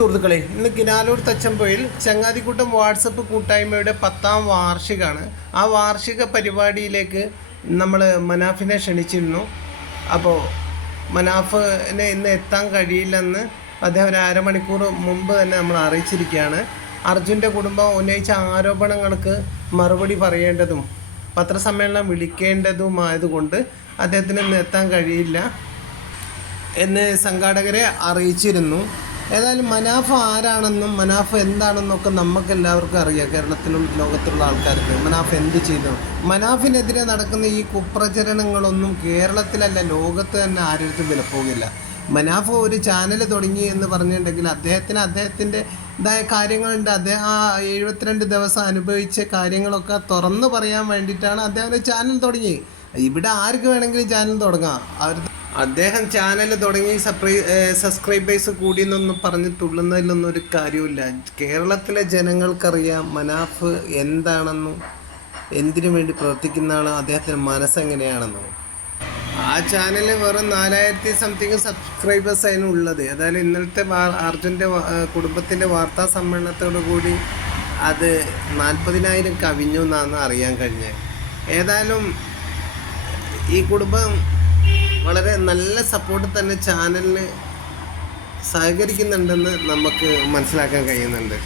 സുഹൃത്തുക്കളെ ഇന്ന് കിനാലൂർ തച്ചമ്പുഴയിൽ ചങ്ങാതിക്കൂട്ടം വാട്സപ്പ് കൂട്ടായ്മയുടെ പത്താം വാർഷികമാണ്. ആ വാർഷിക പരിപാടിയിലേക്ക് നമ്മൾ മനാഫിനെ ക്ഷണിച്ചിരുന്നു. അപ്പോൾ മനാഫിനെ ഇന്ന് എത്താൻ കഴിയില്ലെന്ന് അദ്ദേഹം ഒരു അരമണിക്കൂർ മുമ്പ് തന്നെ നമ്മൾ അറിയിച്ചിരിക്കുകയാണ്. അർജുന്റെ കുടുംബം ഉന്നയിച്ച ആരോപണങ്ങൾക്ക് മറുപടി പറയേണ്ടതും പത്രസമ്മേളനം വിളിക്കേണ്ടതുമായതുകൊണ്ട് അദ്ദേഹത്തിന് ഇന്ന് എത്താൻ കഴിയില്ല എന്ന് സംഘാടകരെ അറിയിച്ചിരുന്നു. ഏതായാലും മനാഫ ആരാണെന്നും മനാഫ് എന്താണെന്നൊക്കെ നമുക്ക് എല്ലാവർക്കും അറിയാം. കേരളത്തിലും ലോകത്തുള്ള ആൾക്കാർക്ക്. മനാഫ് എന്ത് ചെയ്തു? മനാഫിനെതിരെ നടക്കുന്ന ഈ കുപ്രചരണങ്ങളൊന്നും കേരളത്തിലല്ല ലോകത്ത് തന്നെ ആരുടെ വിലപ്പോകില്ല. മനാഫ് ഒരു ചാനൽ തുടങ്ങി എന്ന് പറഞ്ഞിട്ടുണ്ടെങ്കിൽ അദ്ദേഹത്തിന് അദ്ദേഹത്തിന്റെ ഇതായ കാര്യങ്ങളുണ്ട്. അദ്ദേഹം ആ എഴുപത്തിരണ്ട് ദിവസം അനുഭവിച്ച കാര്യങ്ങളൊക്കെ തുറന്നു പറയാൻ വേണ്ടിയിട്ടാണ് അദ്ദേഹം ഒരു ചാനൽ തുടങ്ങി. ഇവിടെ ആർക്ക് വേണമെങ്കിലും ചാനൽ തുടങ്ങാം. അവർ അദ്ദേഹം ചാനൽ തുടങ്ങി സബ്സ്ക്രൈബേഴ്സ് കൂടിയെന്നൊന്നും പറഞ്ഞ് തുള്ളുന്നതിലൊന്നും ഒരു കാര്യമില്ല കേരളത്തിലെ ജനങ്ങൾക്കറിയാം മനാഫ് എന്താണെന്നും എന്തിനു വേണ്ടി പ്രവർത്തിക്കുന്നതാണ് അദ്ദേഹത്തിന്റെ മനസ്സെങ്ങനെയാണെന്നും. ആ ചാനൽ വെറും നാലായിരത്തി സംതിങ് സബ്സ്ക്രൈബേഴ്സ് അതിന് ഉള്ളത്. ഏതായാലും ഇന്നലത്തെ അർജുന്റെ കുടുംബത്തിന്റെ വാർത്താ സമ്മേളനത്തോടു കൂടി അത് നാൽപ്പതിനായിരം കവിഞ്ഞു എന്നാണ് അറിയാൻ കഴിഞ്ഞത്. ഏതായാലും ഈ കുടുംബം വളരെ നല്ല സപ്പോർട്ട് തന്നെ ചാനലിന് സഹകരിക്കുന്നുണ്ടെന്ന് നമുക്ക് മനസ്സിലാക്കാൻ കഴിയുന്നുണ്ട്.